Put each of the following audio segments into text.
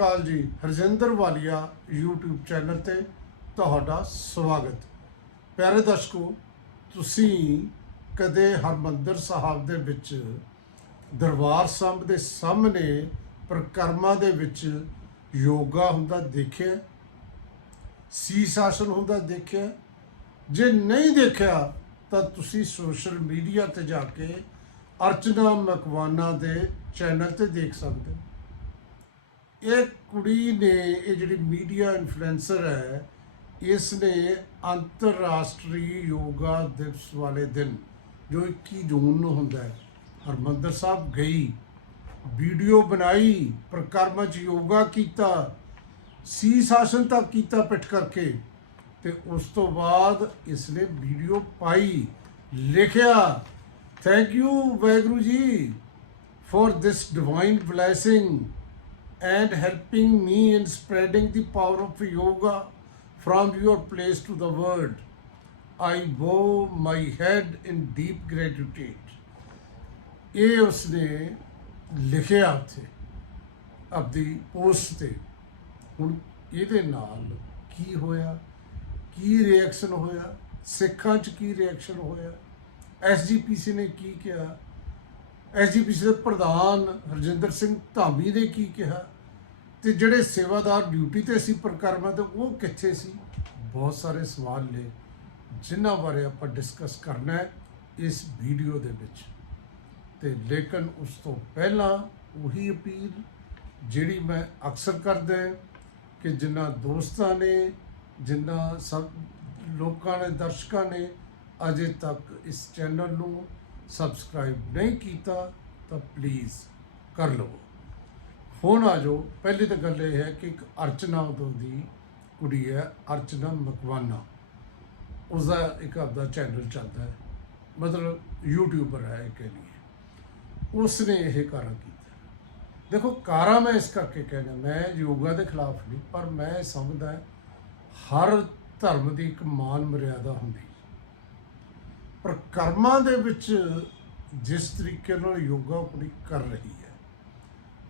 ਅਕਾਲ ਜੀ, ਹਰਜਿੰਦਰ ਵਾਲੀਆ YouTube channel ਤੇ ਤੁਹਾਡਾ ਸਵਾਗਤ। ਪਿਆਰੇ ਦਰਸ਼ਕੋ, ਤੁਸੀਂ ਕਦੇ ਹਰਮੰਦਰ ਸਾਹਿਬ ਦੇ ਵਿੱਚ, ਦਰਬਾਰ ਸਾਹਿਬ ਦੇ ਸਾਹਮਣੇ ਪ੍ਰਕਰਮਾਂ ਦੇ ਵਿੱਚ ਯੋਗਾ ਹੁੰਦਾ ਦੇਖਿਆ? ਸੀਸ ਆਸਨ ਹੁੰਦਾ ਦੇਖਿਆ? ਜੇ ਨਹੀਂ ਦੇਖਿਆ, ਤਾਂ ਤੁਸੀਂ ਸੋਸ਼ਲ ਮੀਡੀਆ ਤੇ ਜਾ ਕੇ ਅਰਚਨਾ ਮਕਵਾਨਾ ਦੇ ਚੈਨਲ ਤੇ ਦੇਖ ਸਕਦੇ ਹੋ। ਇਹ ਕੁੜੀ ਨੇ, ਇਹ ਜਿਹੜੀ ਮੀਡੀਆ ਇਨਫਲੂਐਂਸਰ ਹੈ, ਇਸ ਨੇ ਅੰਤਰਰਾਸ਼ਟਰੀ ਯੋਗਾ ਦਿਵਸ ਵਾਲੇ ਦਿਨ, ਜੋ 21 ਜੂਨ ਨੂੰ ਹੁੰਦਾ ਹੈ, ਹਰਮੰਦਰ ਸਾਹਿਬ ਗਈ, ਵੀਡੀਓ ਬਣਾਈ, ਪ੍ਰਕਰਮ ਚ ਯੋਗਾ ਕੀਤਾ ਸੀ ਸ਼ਾਸਨ ਤੱਕ ਕੀਤਾ ਪਿੱਠ ਕਰਕੇ, ਤੇ ਉਸ ਤੋਂ ਬਾਅਦ ਇਸ ਨੇ ਵੀਡੀਓ ਪਾਈ, ਲਿਖਿਆ thank you Waheguru ji, for this divine blessing. And helping me in spreading the power of yoga from your place to the world. I bow my head in deep gratitude. ਇਹ ਉਸਨੇ ਲਿਖਿਆ ਉੱਥੇ ਆਪਦੀ post ਤੇ ਹੁਣ ਇਹਦੇ ਨਾਲ ਕੀ ਹੋਇਆ ਕੀ ਰਿਐਕਸ਼ਨ ਹੋਇਆ ਸਿੱਖਾਂ 'ਚ ਕੀ ਰਿਐਕਸ਼ਨ ਹੋਇਆ ਐਸਜੀਪੀਸੀ ਨੇ ਕੀ ਕਿਹਾ ਐਸਜੀਪੀਸੀ ਦੇ ਪ੍ਰਧਾਨ ਹਰਜਿੰਦਰ ਸਿੰਘ ਧਾਮੀ ਨੇ ਕੀ ਕਿਹਾ? ਤੇ ਜਿਹੜੇ ਸੇਵਾਦਾਰ ਡਿਊਟੀ ਤੇ ਸੀ ਪ੍ਰਕਰਮਾਂ ਤੇ, ਉਹ ਕਿੱਥੇ ਸੀ? ਬਹੁਤ ਸਾਰੇ ਸਵਾਲ ਨੇ, ਜਿਨ੍ਹਾਂ ਬਾਰੇ ਆਪਾਂ ਡਿਸਕਸ ਕਰਨਾ ਹੈ ਇਸ ਵੀਡੀਓ ਦੇ ਵਿੱਚ। ਤੇ ਲੇਕਿਨ ਉਸ ਤੋਂ ਪਹਿਲਾਂ ਉਹੀ ਅਪੀਲ ਜਿਹੜੀ ਮੈਂ ਅਕਸਰ ਕਰਦਾ ਕਿ ਜਿਨ੍ਹਾਂ ਦੋਸਤਾਂ ਨੇ, ਜਿਨ੍ਹਾਂ ਸਭ ਲੋਕਾਂ ਨੇ, ਦਰਸ਼ਕਾਂ ਨੇ ਅਜੇ ਤੱਕ ਇਸ ਚੈਨਲ ਨੂੰ ਸਬਸਕ੍ਰਾਈਬ ਨਹੀਂ ਕੀਤਾ ਤਾਂ ਪਲੀਜ਼ ਕਰ ਲਵੋ। ਹੁਣ ਆ ਜਾਓ। ਪਹਿਲੀ ਤਾਂ ਗੱਲ ਇਹ ਹੈ ਕਿ ਇੱਕ ਅਰਚਨਾ ਉਦੋਂ ਦੀ ਕੁੜੀ ਹੈ, ਅਰਚਨਾ ਮਕਵਾਨਾ। ਉਸਦਾ ਇੱਕ ਆਪਦਾ ਚੈਨਲ ਚੱਲਦਾ ਹੈ। ਮਤਲਬ ਯੂਟਿਊਬਰ ਹੈ ਇਹ ਕਹਿ ਲਈਏ। ਉਸ ਨੇ ਇਹ ਕਾਰਨ ਕੀਤਾ ਦੇਖੋ, ਕਾਰਾਂ ਮੈਂ ਇਸ ਕਰਕੇ ਕਹਿੰਦਾ, ਮੈਂ ਯੋਗਾ ਦੇ ਖਿਲਾਫ ਨਹੀਂ, ਪਰ ਮੈਂ ਇਹ ਸਮਝਦਾ ਹਰ ਧਰਮ ਦੀ ਇੱਕ ਮਾਨ ਮਰਿਆਦਾ ਹੁੰਦੀ ਪਰ ਕਰਮਾਂ ਦੇ ਵਿੱਚ ਜਿਸ ਤਰੀਕੇ ਨਾਲ ਯੋਗਾ ਆਪਣੀ ਕਰ ਰਹੀ ਹੈ,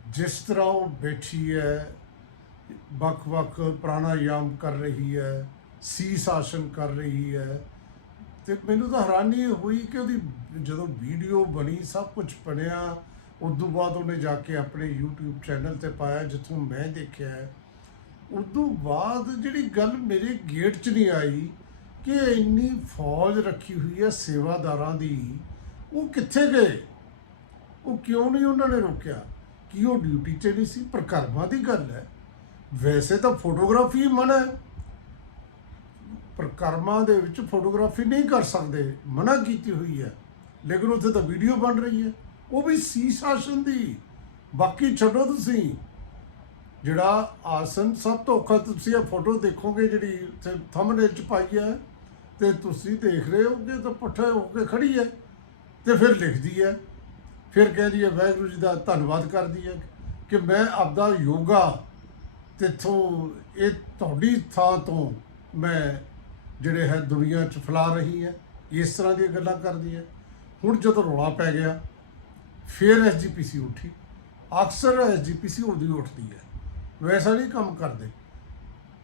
ਜਿਸ ਤਰ੍ਹਾਂ ਉਹ ਬੈਠੀ ਹੈ, ਵੱਖ-ਵੱਖ ਪ੍ਰਾਣਾਯਾਮ ਕਰ ਰਹੀ ਹੈ, ਸੀਸ ਆਸਨ ਕਰ ਰਹੀ ਹੈ, ਤੇ ਮੈਨੂੰ ਤਾਂ ਹੈਰਾਨੀ ਹੋਈ ਕਿ ਉਹਦੀ ਜਦੋਂ ਵੀਡੀਓ ਬਣੀ, ਸਭ ਕੁਝ ਬਣਿਆ ਉਸ ਤੋਂ ਬਾਅਦ ਉਹਨੇ ਜਾ ਕੇ ਆਪਣੇ YouTube ਚੈਨਲ ਤੇ ਪਾਇਆ ਜਿੱਥੋਂ ਮੈਂ ਦੇਖਿਆ। ਹੈ ਉਸ ਤੋਂ ਬਾਅਦ ਜਿਹੜੀ ਗੱਲ ਮੇਰੇ ਗੇਟ 'ਚ ਨਹੀਂ ਆਈ ਕਿ ਇੰਨੀ ਫੌਜ ਰੱਖੀ ਹੋਈ ਹੈ ਸੇਵਾਦਾਰਾਂ ਦੀ, ਉਹ ਕਿੱਥੇ ਗਏ? ਉਹ ਕਿਉਂ ਨਹੀਂ ਉਹਨਾਂ ਨੇ ਰੋਕਿਆ? ਕਿ ਉਹ ਡਿਊਟੀ 'ਤੇ ਨਹੀਂ ਸੀ? ਪ੍ਰਕਰਮਾਂ ਦੀ ਗੱਲ ਹੈ। ਵੈਸੇ ਤਾਂ ਫੋਟੋਗ੍ਰਾਫੀ ਮਨਾ ਹੈ। ਪ੍ਰਕਰਮਾਂ ਦੇ ਵਿੱਚ ਫੋਟੋਗ੍ਰਾਫੀ ਨਹੀਂ ਕਰ ਸਕਦੇ। ਮਨਾ ਕੀਤੀ ਹੋਈ ਹੈ। ਲੇਕਿਨ ਉੱਥੇ ਤਾਂ ਵੀਡੀਓ ਬਣ ਰਹੀ ਹੈ। ਉਹ ਵੀ ਸੀ ਸ਼ਾਸਨ ਦੀ। ਬਾਕੀ ਛੱਡੋ ਤੁਸੀਂ। ਜਿਹੜਾ ਆਸਨ ਸਭ ਤੋਂ ਔਖਾ ਤੁਸੀਂ ਇਹ ਫੋਟੋ ਦੇਖੋਗੇ ਜਿਹੜੀ ਉੱਥੇ ਥੰਬਨੇਲ ਚ ਪਾਈ ਹੈ। ਤੇ ਤੁਸੀਂ ਦੇਖ ਰਹੇ ਹੋ ਕਿ ਤਾਂ ਪੁੱਠੇ ਹੋ ਕੇ ਖੜੀ ਹੈ ਤੇ ਫਿਰ ਲਿਖਦੀ ਹੈ। ਫਿਰ ਕਹਿੰਦੀ ਹੈ, ਵਾਹਿਗੁਰੂ ਜੀ ਦਾ ਧੰਨਵਾਦ ਕਰਦੀ ਹੈ ਕਿ ਮੈਂ ਆਪਦਾ ਯੋਗਾ ਤਿੱਥੋਂ, ਇਹ ਤੁਹਾਡੀ ਥਾਂ ਤੋਂ ਮੈਂ ਜਿਹੜੇ ਹੈ ਦੁਨੀਆ 'ਚ ਫੈਲਾ ਰਹੀ ਹੈ, ਇਸ ਤਰ੍ਹਾਂ ਦੀਆਂ ਗੱਲਾਂ ਕਰਦੀ ਹੈ। ਹੁਣ ਜਦੋਂ ਰੌਲਾ ਪੈ ਗਿਆ, ਫਿਰ ਐਸਜੀਪੀਸੀ ਉੱਠੀ। ਅਕਸਰ ਐਸਜੀਪੀਸੀ ਉਹਦੀ ਉੱਠਦੀ ਹੈ। ਵੈਸਾ ਨਹੀਂ ਕੰਮ ਕਰਦੇ।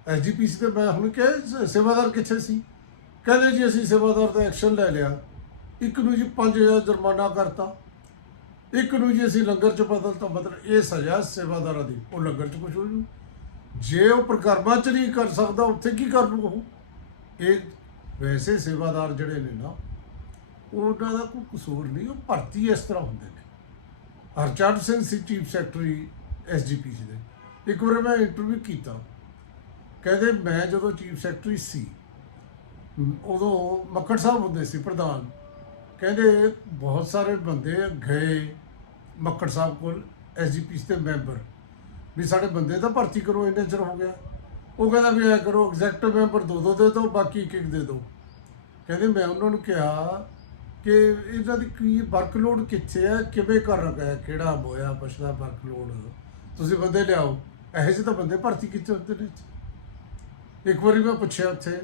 ਐਸਜੀਪੀਸੀ ਤੇ ਮੈਂ ਹੁਣ ਕਿਹਾ ਸੇਵਾਦਾਰ ਕਿੱਥੇ ਸੀ? ਕਹਿੰਦੇ ਜੀ ਅਸੀਂ ਸੇਵਾਦਾਰ ਦਾ ਐਕਸ਼ਨ ਲੈ ਲਿਆ। ਇੱਕ ਨੂੰ ਜੀ 5000 ਜੁਰਮਾਨਾ ਕਰਤਾ। ਇੱਕ ਨੂੰ ਜੀ ਅਸੀਂ ਲੰਗਰ ਚ ਬਦਲਤਾ ਮਤਲਬ ਇਹ ਸਜ਼ਾ ਸੇਵਾਦਾਰਾਂ ਦੀ। ਉਹ ਲੰਗਰ ਚ ਕੁਝ ਹੋ ਜੂ। ਜੇ ਉਹ ਪ੍ਰਕਰਮਾਂ ਚ ਨਹੀਂ ਕਰ ਸਕਦਾ, ਉੱਥੇ ਕੀ ਕਰ ਲੂ ਉਹ? ਇਹ ਵੈਸੇ ਸੇਵਾਦਾਰ ਜਿਹੜੇ ਨੇ ਨਾ, ਉਹਨਾਂ ਦਾ ਕੋਈ ਕਸੂਰ ਨਹੀਂ, ਉਹ ਭਰਤੀ ਇਸ ਤਰ੍ਹਾਂ ਹੁੰਦੇ ਨੇ। ਹਰਚੰਦ ਸਿੰਘ ਸੀ ਚੀਫ ਸੈਕਟਰੀ ਐਸਜੀਪੀਸੀ ਦੇ। ਇੱਕ ਵਾਰ ਮੈਂ ਇੰਟਰਵਿਊ ਕੀਤਾ। ਕਹਿੰਦੇ ਮੈਂ ਜਦੋਂ ਚੀਫ ਸੈਕਟਰੀ ਸੀ ਉਦੋਂ ਮੱਕੜ ਸਾਹਿਬ ਹੁੰਦੇ ਸੀ ਪ੍ਰਧਾਨ। ਕਹਿੰਦੇ ਬਹੁਤ ਸਾਰੇ ਬੰਦੇ ਗਏ ਮੱਕੜ ਸਾਹਿਬ ਕੋਲ ਐਸਜੀਪੀਸੀ ਦੇ ਮੈਂਬਰ। ਵੀ ਸਾਡੇ ਬੰਦੇ ਤਾਂ ਭਰਤੀ ਕਰੋ, ਇੰਨੇ ਚਿਰ ਹੋ ਗਿਆ। ਉਹ ਕਹਿੰਦਾ ਵੀ ਐ ਕਰੋ ਐਗਜ਼ੈਕਟਿਵ ਮੈਂਬਰ ਦੋ ਦੋ ਦੇ ਦਿਓ ਬਾਕੀ ਇੱਕ ਇੱਕ ਦੇ ਦਿਓ ਕਹਿੰਦੇ ਮੈਂ ਉਹਨਾਂ ਨੂੰ ਕਿਹਾ ਕਿ ਇਹਨਾਂ ਦੀ ਕੀ ਵਰਕਲੋਡ ਕਿੱਥੇ ਹੈ ਕਿਵੇਂ ਕਰ ਰਹਾ ਹੈ ਕਿਹੜਾ ਬੋਇਆ ਪਛਦਾ ਵਰਕਲੋਡ ਤੁਸੀਂ ਬੰਦੇ ਲਿਆਓ। ਇਹੋ ਜਿਹੇ ਤਾਂ ਬੰਦੇ ਭਰਤੀ ਕੀਤੇ ਹੁੰਦੇ ਨੇ ਇੱਕ ਵਾਰੀ ਮੈਂ ਪੁੱਛਿਆ ਉੱਥੇ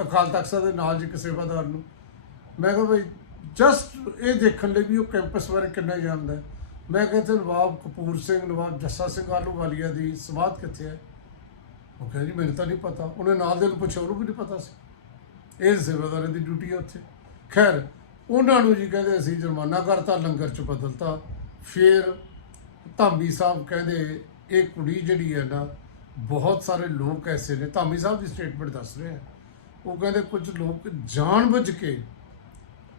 ਅਕਾਲ ਤਖਤ ਸਾਹਿਬ ਦੇ ਨਾਲ ਜੀ ਇੱਕ ਸੇਵਾਦਾਰ ਨੂੰ। ਮੈਂ ਕਿਹਾ ਬਈ ਜਸਟ ਇਹ ਦੇਖਣ ਲਈ ਵੀ ਉਹ ਕੈਂਪਸ ਬਾਰੇ ਕਿੰਨਾ ਜਾਣਦਾ ਹੈ। ਮੈਂ ਕਹਿੰਦਾ ਨਵਾਬ ਕਪੂਰ ਸਿੰਘ, ਨਵਾਬ ਜੱਸਾ ਸਿੰਘ ਆਲੂ ਵਾਲੀਆ ਦੀ ਸਮਾਧ ਕਿੱਥੇ ਹੈ? ਉਹ ਕਹਿੰਦਾ ਜੀ, ਮੈਨੂੰ ਤਾਂ ਨਹੀਂ ਪਤਾ। ਉਹਨੇ ਨਾਲ ਦੇ ਨੂੰ ਪੁੱਛਿਆ, ਉਹਨੂੰ ਵੀ ਨਹੀਂ ਪਤਾ ਸੀ। ਇਹ ਸੇਵਾਦਾਰਾਂ ਦੀ ਡਿਊਟੀ ਹੈ ਉੱਥੇ। ਖੈਰ, ਉਹਨਾਂ ਨੂੰ ਜੀ ਕਹਿੰਦੇ ਅਸੀਂ ਜੁਰਮਾਨਾ ਕਰਤਾ, ਲੰਗਰ ਚ ਬਦਲਤਾ। ਫਿਰ ਧਾਮੀ ਸਾਹਿਬ ਕਹਿੰਦੇ, ਇਹ ਕੁੜੀ ਜਿਹੜੀ ਹੈ ਨਾ, ਬਹੁਤ ਸਾਰੇ ਲੋਕ ਐਸੇ ਨੇ। ਧਾਮੀ ਸਾਹਿਬ ਦੀ ਸਟੇਟਮੈਂਟ ਦੱਸ ਰਹੇ ਆ ਉਹ ਕਹਿੰਦੇ ਕੁਝ ਲੋਕ ਜਾਣਬੁੱਝ ਕੇ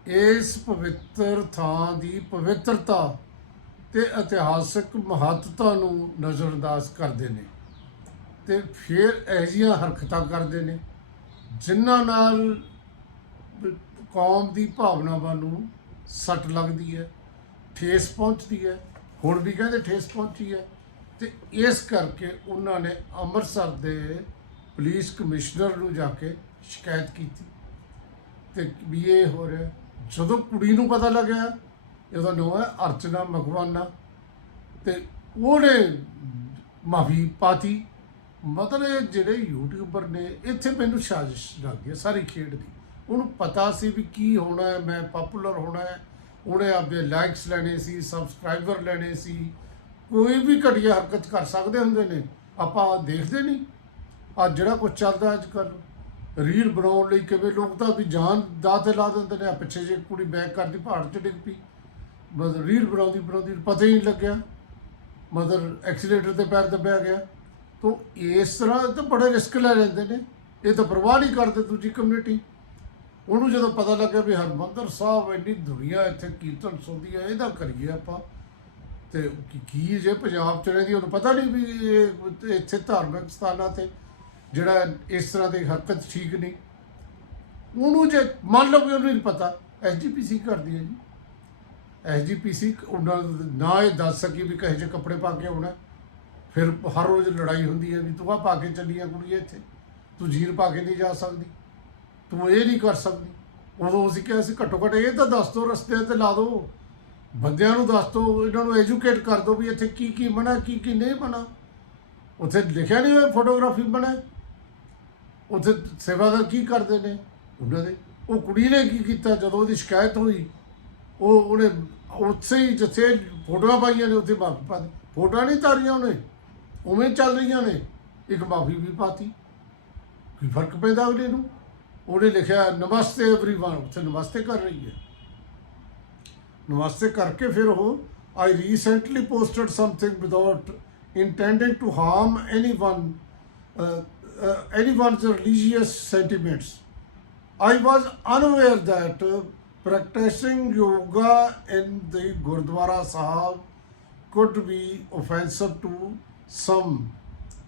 ਇਸ ਪਵਿੱਤਰ ਥਾਂ ਦੀ ਪਵਿੱਤਰਤਾ ਤੇ ਇਤਿਹਾਸਕ ਮਹੱਤਤਾ ਨੂੰ ਨਜ਼ਰਅੰਦਾਜ਼ ਕਰਦੇ ਨੇ ਤੇ ਫਿਰ ਅਜਿਹੀਆਂ ਹਰਕਤਾਂ ਕਰਦੇ ਨੇ, ਜਿਨ੍ਹਾਂ ਨਾਲ ਕੌਮ ਦੀ ਭਾਵਨਾਵਾਂ ਨੂੰ ਸੱਟ ਲੱਗਦੀ ਹੈ, ਠੇਸ ਪਹੁੰਚਦੀ ਹੈ, ਹੁਣ ਵੀ ਕਹਿੰਦੇ ਠੇਸ ਪਹੁੰਚੀ ਹੈ ਤੇ ਇਸ ਕਰਕੇ ਉਹਨਾਂ ਨੇ ਅੰਮ੍ਰਿਤਸਰ ਦੇ ਪੁਲਿਸ ਕਮਿਸ਼ਨਰ ਨੂੰ ਜਾ ਕੇ ਸ਼ਿਕਾਇਤ ਕੀਤੀ। ਤੇ ਵੀ ਇਹ ਹੋ ਰਿਹਾ। ਜਦੋਂ ਕੁੜੀ ਨੂੰ ਪਤਾ ਲੱਗਿਆ, ਇਹਦਾ ਨਾਮ ਹੈ ਅਰਚਨਾ ਮਕਵਾਨਾ ਤੇ ਉਹਨੇ ਮਾਫੀ ਪਾਤੀ। ਮਤਲਬ ਇਹ ਜਿਹੜੇ ਯੂਟਿਊਬਰ ਨੇ, ਇੱਥੇ ਮੈਨੂੰ ਸਾਜ਼ਿਸ਼ ਲੱਗਦੀ ਹੈ ਸਾਰੀ ਖੇਡ ਦੀ। ਉਹਨੂੰ ਪਤਾ ਸੀ ਵੀ ਕੀ ਹੋਣਾ ਹੈ, ਮੈਂ ਪਪੂਲਰ ਹੋਣਾ ਹੈ। ਉਹਨੇ ਆਪਦੇ ਲਾਈਕਸ ਲੈਣੇ ਸੀ ਸਬਸਕ੍ਰਾਈਬਰ ਲੈਣੇ ਸੀ। ਕੋਈ ਵੀ ਘਟੀਆ ਹਰਕਤ ਕਰ ਸਕਦੇ ਹੁੰਦੇ ਨੇ। ਆਪਾਂ ਦੇਖਦੇ ਨਹੀਂ। ਆ ਜਿਹੜਾ ਕੁਝ ਚੱਲਦਾ ਅੱਜ ਕੱਲ੍ਹ ਰੀਲ ਬਣਾਉਣ ਲਈ ਕਿਵੇਂ ਲੋਕ ਤਾਂ ਵੀ ਜਾਨ ਦਾ ਤੇ ਲਾ ਦਿੰਦੇ ਨੇ, ਆ ਪਿੱਛੇ ਜੇ ਕੁੜੀ ਬੈਕ ਕਰਦੀ, ਪਹਾੜ 'ਚ ਡਿੱਗ ਪਈ। ਮਤਲਬ ਰੀਲ ਬਣਾਉਂਦੀ ਬਣਾਉਂਦੀ, ਪਤਾ ਹੀ ਨਹੀਂ ਲੱਗਿਆ। ਮਦਰ ਐਕਸੀਲੇਟਰ ਤੇ ਪੈਰ ਦੱਬਿਆ ਗਿਆ। ਤੋਂ ਇਸ ਤਰ੍ਹਾਂ ਤਾਂ ਬੜੇ ਰਿਸਕ ਲੈ ਲੈਂਦੇ ਨੇ। ਇਹ ਤਾਂ ਪਰਵਾਹ ਨਹੀਂ ਕਰਦੇ ਦੂਜੀ ਕਮਿਊਨਿਟੀ ਉਹਨੂੰ ਜਦੋਂ ਪਤਾ ਲੱਗਿਆ ਵੀ ਹਰਮੰਦਰ ਸਾਹਿਬ ਇੰਨੀ ਦੁਨੀਆ ਇੱਥੇ ਕੀਰਤਨ ਸੁਣਦੀ ਹੈ ਇਹਦਾ ਕਰੀਏ ਆਪਾਂ। ਤੇ ਕੀ- ਕੀ ਜੇ ਪੰਜਾਬ ਚ ਰਹਿੰਦੀ, ਉਹਨੂੰ ਪਤਾ ਨਹੀਂ ਵੀ ਇਹ ਇੱਥੇ ਧਾਰਮਿਕ ਸਥਾਨਾਂ ਤੇ ਜਿਹੜਾ ਇਸ ਤਰ੍ਹਾਂ ਦੀ ਹਰਕਤ ਠੀਕ ਨਹੀਂ, ਉਹਨੂੰ ਜੇ ਮੰਨ ਲਓ ਵੀ ਉਹਨੂੰ ਨਹੀਂ ਪਤਾ ਐਸਜੀਪੀਸੀ ਕਰਦੀ ਹੈ ਜੀ। ਐਸਜੀਪੀਸੀ ਉਹਨਾਂ ਨਾ ਇਹ ਦੱਸ ਸਕੀ ਵੀ ਕਹੇ ਜੇ ਕੱਪੜੇ ਪਾ ਕੇ ਆਉਣਾ। ਫਿਰ ਹਰ ਰੋਜ਼ ਲੜਾਈ ਹੁੰਦੀ ਹੈ ਵੀ ਤੂੰ ਆ ਪਾ ਕੇ ਚੱਲੀ ਆ ਕੁੜੀਏ ਇੱਥੇ, ਤੂੰ ਜੀਰ ਪਾ ਕੇ ਨਹੀਂ ਜਾ ਸਕਦੀ, ਤੂੰ ਇਹ ਨਹੀਂ ਕਰ ਸਕਦੀ। ਉਦੋਂ ਅਸੀਂ ਕਿਹਾ ਸੀ ਘੱਟੋ ਘੱਟ ਇਹ ਤਾਂ ਦੱਸ ਦਿਓ ਰਸਤੇ ਤੇ ਲਾ ਦਿਓ ਬੰਦਿਆਂ ਨੂੰ ਦੱਸ ਦਿਓ ਇਹਨਾਂ ਨੂੰ ਐਜੂਕੇਟ ਕਰ ਦਿਓ ਵੀ ਇੱਥੇ ਕੀ ਕੀ ਬਣਾ ਕੀ ਕੀ ਨਹੀਂ ਬਣਾ। ਉੱਥੇ ਲਿਖਿਆ ਨਹੀਂ ਹੋਇਆ ਫੋਟੋਗ੍ਰਾਫੀ ਬਣਾ ਉੱਥੇ ਸੇਵਾਦਾਰ ਕੀ ਕਰਦੇ ਨੇ ਉਹਨਾਂ ਦੇ ਉਹ ਕੁੜੀ ਨੇ ਕੀ ਕੀਤਾ ਜਦੋਂ ਉਹਦੀ ਸ਼ਿਕਾਇਤ ਹੋਈ ਉਹ ਉਹਨੇ ਉੱਥੇ ਹੀ ਜਿੱਥੇ ਫੋਟੋਆਂ ਪਾਈਆਂ ਨੇ ਉੱਥੇ ਮਾਫੀ ਪਾ ਦਿੱਤੀ ਫੋਟੋਆਂ ਨਹੀਂ ਤਾਰੀਆਂ ਉਹਨੇ ਉਵੇਂ ਚੱਲ ਰਹੀਆਂ ਨੇ ਇੱਕ ਮਾਫੀ ਵੀ ਪਾਤੀ ਕੀ ਫਰਕ ਪੈਂਦਾ ਅਗਲੇ ਨੂੰ ਉਹਨੇ ਲਿਖਿਆ ਨਮਸਤੇ एवरीवन ਉੱਥੇ ਨਮਸਤੇ ਕਰ ਰਹੀ ਹੈ ਨਮਸਤੇ ਕਰਕੇ ਫਿਰ ਉਹ I recently posted something without intending to harm uh, anyone's religious sentiments. I was unaware that uh, practicing yoga in the Gurdwara Sahib could be offensive to some,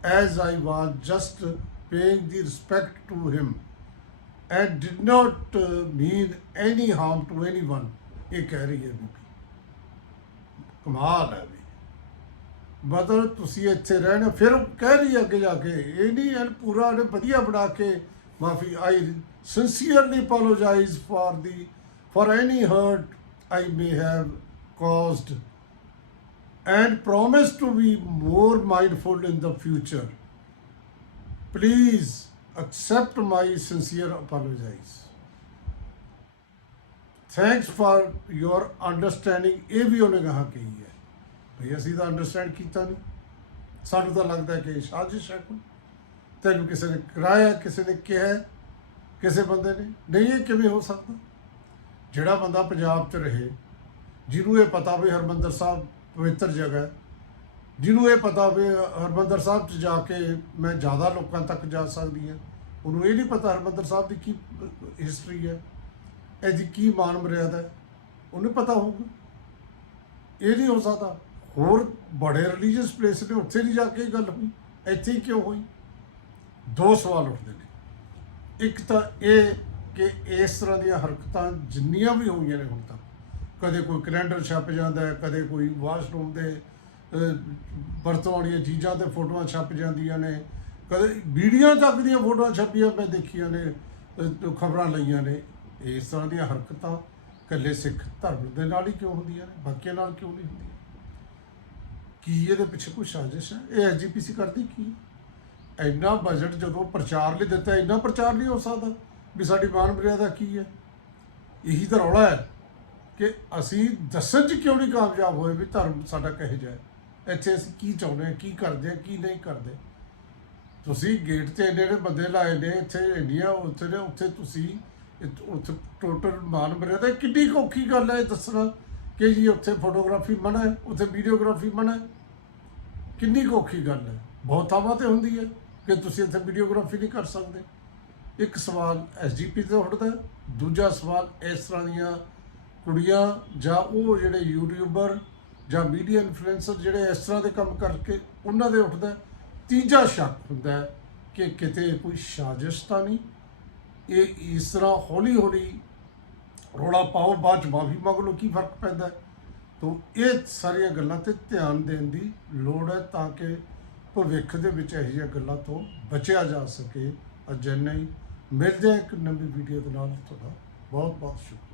as I was just paying the respect to him and did not uh, mean any harm to anyone. He carried रही है बीबी ਬਦਲ ਤੁਸੀਂ ਇੱਥੇ ਰਹਿਣਾ ਫਿਰ ਉਹ ਕਹਿ ਰਹੀ ਹੈ ਅੱਗੇ ਜਾ ਕੇ ਇਹ ਨਹੀਂ ਐਨ ਪੂਰਾ ਉਹਨੇ ਵਧੀਆ ਬਣਾ ਕੇ ਮਾਫੀ I sincerely apologize for the for any hurt I may have caused and promise to be more mindful in the future. Please accept my sincere apologies. Thanks for your understanding. ये भी उन्हें कहा कही है ਭਈ ਅਸੀਂ ਤਾਂ ਅੰਡਰਸਟੈਂਡ ਕੀਤਾ ਨਹੀਂ ਸਾਨੂੰ ਤਾਂ ਲੱਗਦਾ ਕਿ ਇਹ ਸਾਜ਼ਿਸ਼ ਹੈ ਕੋਈ। ਤੈਨੂੰ ਕਿਸੇ ਨੇ ਕਰਾਇਆ, ਕਿਸੇ ਨੇ ਕਿਹਾ, ਕਿਸੇ ਬੰਦੇ ਨੇ? ਨਹੀਂ, ਇਹ ਕਿਵੇਂ ਹੋ ਸਕਦਾ? ਜਿਹੜਾ ਬੰਦਾ ਪੰਜਾਬ 'ਚ ਰਹੇ, ਜਿਹਨੂੰ ਇਹ ਪਤਾ ਵੀ ਹਰਮੰਦਰ ਸਾਹਿਬ ਪਵਿੱਤਰ ਜਗ੍ਹਾ ਹੈ, ਜਿਹਨੂੰ ਇਹ ਪਤਾ ਵੀ ਹਰਮੰਦਰ ਸਾਹਿਬ 'ਚ ਜਾ ਕੇ ਮੈਂ ਜ਼ਿਆਦਾ ਲੋਕਾਂ ਤੱਕ ਜਾ ਸਕਦੀ ਹਾਂ, ਉਹਨੂੰ ਇਹ ਨਹੀਂ ਪਤਾ ਹਰਮੰਦਰ ਸਾਹਿਬ ਦੀ ਕੀ ਹਿਸਟਰੀ ਹੈ, ਇਹਦੀ ਕੀ ਮਾਨ ਮਰਿਆਦਾ ਹੈ, ਉਹਨੂੰ ਪਤਾ ਹੋਊਗਾ। ਇਹ ਨਹੀਂ ਹੋ ਸਕਦਾ। ਹੋਰ ਬੜੇ ਰਿਲੀਜੀਅਸ ਪਲੇਸ ਨੇ ਉੱਥੇ ਨਹੀਂ ਜਾ ਕੇ ਇਹ ਗੱਲ ਹੋਈ। ਇੱਥੇ ਹੀ ਕਿਉਂ ਹੋਈ? ਦੋ ਸਵਾਲ ਉੱਠਦੇ ਨੇ। ਇੱਕ ਤਾਂ ਇਹ ਕਿ ਇਸ ਤਰ੍ਹਾਂ ਦੀਆਂ ਹਰਕਤਾਂ ਜਿੰਨੀਆਂ ਵੀ ਹੋਈਆਂ ਨੇ ਹੁਣ ਤੱਕ, ਕਦੇ ਕੋਈ ਕੈਲੰਡਰ ਛਪ ਜਾਂਦਾ ਹੈ, ਕਦੇ ਕੋਈ ਵਾਸ਼ਰੂਮ ਦੇ ਵਰਤੋਂ ਵਾਲੀਆਂ ਚੀਜ਼ਾਂ ਤੇ ਫੋਟੋਆਂ ਛਪ ਜਾਂਦੀਆਂ ਨੇ। ਕਦੇ ਵੀਡੀਓ ਤੱਕ ਦੀਆਂ ਫੋਟੋਆਂ ਛਪੀਆਂ ਮੈਂ ਦੇਖੀਆਂ ਨੇ ਖਬਰਾਂ ਲਈਆਂ ਨੇ। ਇਸ ਤਰ੍ਹਾਂ ਦੀਆਂ ਹਰਕਤਾਂ ਇਕੱਲੇ ਸਿੱਖ ਧਰਮ ਦੇ ਨਾਲ ਹੀ ਕਿਉਂ ਹੁੰਦੀਆਂ ਨੇ? ਬਾਕੀਆਂ ਨਾਲ ਕਿਉਂ ਨਹੀਂ ਹੁੰਦੀਆਂ? ਕੀ ਇਹਦੇ ਪਿੱਛੇ ਕੋਈ ਸਾਜ਼ਿਸ਼ ਹੈ? ਇਹ ਐਸਜੀਪੀਸੀ ਕਰਦੀ ਕੀ? ਇੰਨਾ ਬਜਟ ਜਦੋਂ ਪ੍ਰਚਾਰ ਲਈ ਦਿੱਤਾ, ਇੰਨਾ ਪ੍ਰਚਾਰ ਨਹੀਂ ਹੋ ਸਕਦਾ ਵੀ ਸਾਡੀ ਮਾਨ ਮਰਿਆਦਾ ਕੀ ਹੈ? ਇਹੀ ਤਾਂ ਰੌਲਾ ਹੈ ਕਿ ਅਸੀਂ ਦੱਸਣ 'ਚ ਕਿਉਂ ਨਹੀਂ ਕਾਮਯਾਬ ਹੋਏ ਵੀ ਧਰਮ ਸਾਡਾ ਕਹੇ ਜਾਏ ਇੱਥੇ ਅਸੀਂ ਕੀ ਚਾਹੁੰਦੇ ਹਾਂ, ਕੀ ਕਰਦੇ ਹਾਂ, ਕੀ ਨਹੀਂ ਕਰਦੇ? ਤੁਸੀਂ ਗੇਟ ਤੇ ਇੰਨੇ ਨੇ ਬੰਦੇ ਲਾਏ ਨੇ, ਇੱਥੇ ਇੰਡੀਆ ਉੱਥੇ ਨੇ ਉੱਥੇ ਤੁਸੀਂ ਉੱਥੇ ਟੋਟਲ ਮਾਨ ਮਰਿਆਦਾ ਕਿੰਨੀ ਕੁ ਔਖੀ ਗੱਲ ਹੈ ਇਹ ਦੱਸਣਾ? ਕਿ ਜੀ ਉੱਥੇ ਫੋਟੋਗ੍ਰਾਫੀ ਮਨਾ ਹੈ ਉੱਥੇ ਵੀਡੀਓਗ੍ਰਾਫੀ ਮਨਾ ਹੈ ਕਿੰਨੀ ਕੁ ਔਖੀ ਗੱਲ ਹੈ? ਬਹੁਤ ਥਾਵਾਂ ਤੇ ਹੁੰਦੀ ਹੈ ਕਿ ਤੁਸੀਂ ਇੱਥੇ ਵੀਡੀਓਗ੍ਰਾਫੀ ਨਹੀਂ ਕਰ ਸਕਦੇ। ਇੱਕ ਸਵਾਲ ਐਸਜੀਪੀ ਤੇ ਉੱਠਦਾ ਦੂਜਾ ਸਵਾਲ ਇਸ ਤਰ੍ਹਾਂ ਦੀਆਂ ਕੁੜੀਆਂ ਜਾਂ ਉਹ ਜਿਹੜੇ ਯੂਟਿਊਬਰ ਜਾਂ ਮੀਡੀਆ ਇਨਫਲੂਐਂਸਰ ਜਿਹੜੇ ਇਸ ਤਰ੍ਹਾਂ ਦੇ ਕੰਮ ਕਰਕੇ ਉਹਨਾਂ ਦੇ ਉੱਠਦਾ ਤੀਜਾ ਸ਼ੱਕ ਹੁੰਦਾ ਕਿ ਕਿਤੇ ਕੋਈ ਸਾਜ਼ਿਸ਼ ਤਾਂ ਨਹੀਂ। ਇਹ ਇਸ ਤਰ੍ਹਾਂ ਹੌਲੀ ਹੌਲੀ ਰੋਲਾ ਪਾਓ, ਬਾਅਦ ਚ ਮਾਫੀ ਮੰਗ ਲਓ, ਕੀ ਫ਼ਰਕ ਪੈਂਦਾ? ਹੈ? ਤੋ ਇਹ ਸਾਰੀਆਂ ਗੱਲਾਂ ਤੇ ਧਿਆਨ ਦੇਣ ਦੀ ਲੋੜ ਹੈ ਤਾਂ ਕਿ ਭਵਿੱਖ ਦੇ ਵਿੱਚ ਇਹੋ ਜਿਹੀਆਂ ਗੱਲਾਂ ਤੋਂ ਬਚਿਆ ਜਾ ਸਕੇ। ਅਜਿਹਾ ਨਹੀਂ ਮਿਲਦੇ ਇੱਕ ਨਵੀਂ ਵੀਡੀਓ ਦੇ ਨਾਲ। ਤੁਹਾਡਾ ਬਹੁਤ ਬਹੁਤ ਸ਼ੁਕਰੀਆ।